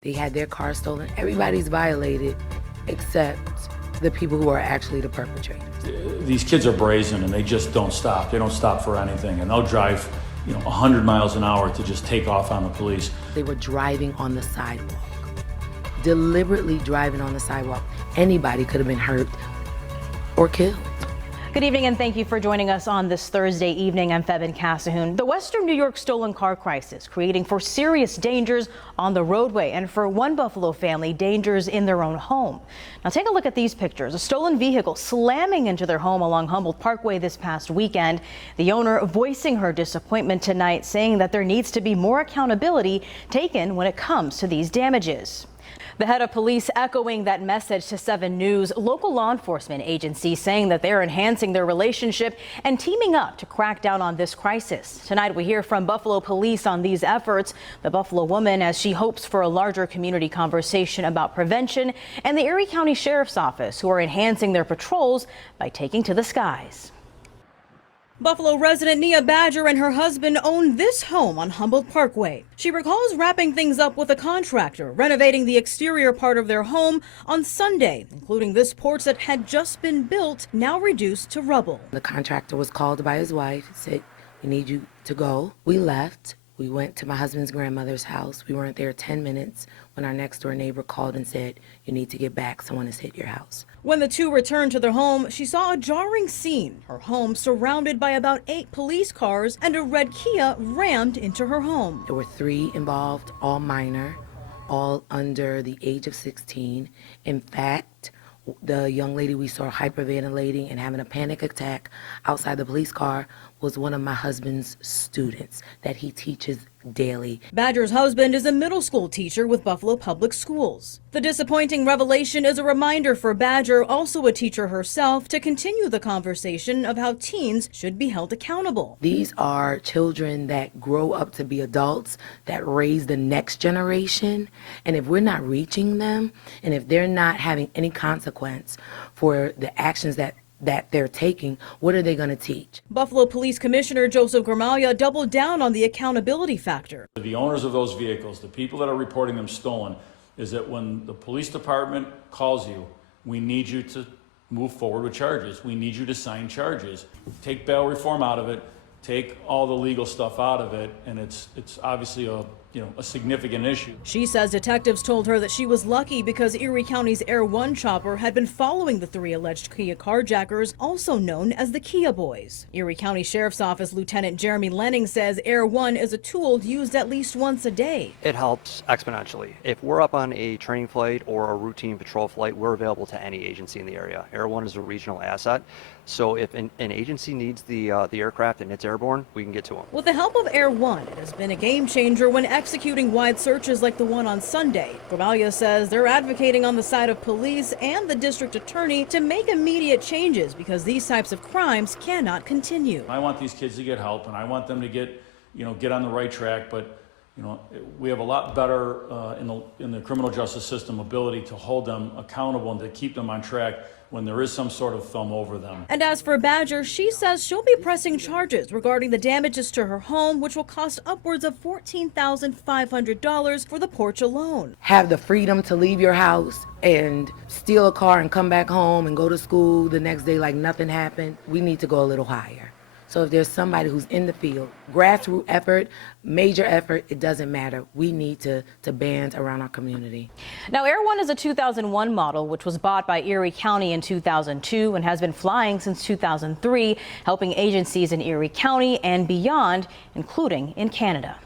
They had their car stolen. Everybody's violated except the people who are actually the perpetrators. These kids are brazen and they just don't stop. They don't stop for anything, and they'll drive 100 miles an hour to just take off on the police. They were driving on the sidewalk, deliberately driving on the sidewalk. Anybody could have been hurt or killed. Good evening and thank you for joining us on this Thursday evening. I'm Febin Casahoon. The Western New York stolen car crisis creating for serious dangers on the roadway, and for one Buffalo family, dangers in their own home. Now take a look at these pictures. A stolen vehicle slamming into their home along Humboldt Parkway this past weekend. The owner voicing her disappointment tonight, saying that there needs to be more accountability taken when it comes to these damages. The head of police echoing that message to 7 News. Local law enforcement agencies saying that they're enhancing their relationship and teaming up to crack down on this crisis. Tonight we hear from Buffalo police on these efforts. The Buffalo woman, as she hopes for a larger community conversation about prevention, and the Erie County Sheriff's Office, who are enhancing their patrols by taking to the skies. Buffalo resident Nia Badger and her husband own this home on Humboldt Parkway. She recalls wrapping things up with a contractor, renovating the exterior part of their home on Sunday, including this porch that had just been built, now reduced to rubble. The contractor was called by his wife, said, "We need you to go." We left. We went to my husband's grandmother's house. We weren't there 10 minutes when our next door neighbor called and said, "You need to get back. Someone has hit your house." When the two returned to their home, she saw a jarring scene. Her home surrounded by about 8 police cars, and a red Kia rammed into her home. There were 3 involved, all minor, all under the age of 16. In fact, the young lady we saw hyperventilating and having a panic attack outside the police car was one of my husband's students that he teaches daily. Badger's husband is a middle school teacher with Buffalo Public Schools. The disappointing revelation is a reminder for Badger, also a teacher herself, to continue the conversation of how teens should be held accountable. These are children that grow up to be adults, that raise the next generation, and if we're not reaching them, and if they're not having any consequence for the actions that they're taking, what are they going to teach? Buffalo Police Commissioner Joseph Gramaglia doubled down on the accountability factor. The owners of those vehicles, the people that are reporting them stolen, is that when the police department calls you, we need you to move forward with charges. We need you to sign charges. Take bail reform out of it, take all the legal stuff out of it, and it's obviously a significant issue. She says detectives told her that she was lucky because Erie County's Air 1 chopper had been following the 3 alleged Kia carjackers, also known as the Kia Boys. Erie County Sheriff's Office Lieutenant Jeremy Lenning says Air 1 is a tool used at least once a day. It helps exponentially. If we're up on a training flight or a routine patrol flight, we're available to any agency in the area. Air 1 is a regional asset, so if an agency needs the aircraft and it's airborne, we can get to them. With the help of Air 1, it has been a game changer when executing wide searches like the one on Sunday. Gramaglia says they're advocating on the side of police and the district attorney to make immediate changes because these types of crimes cannot continue. I want these kids to get help, and I want them to get on the right track, but we have a lot better in the criminal justice system ability to hold them accountable and to keep them on track when there is some sort of thumb over them. And as for Badger, she says she'll be pressing charges regarding the damages to her home, which will cost upwards of $14,500 for the porch alone. Have the freedom to leave your house and steal a car and come back home and go to school the next day like nothing happened. We need to go a little higher. So if there's somebody who's in the field, grassroots effort, major effort, it doesn't matter. We need to band around our community. Now, Air 1 is a 2001 model, which was bought by Erie County in 2002 and has been flying since 2003, helping agencies in Erie County and beyond, including in Canada.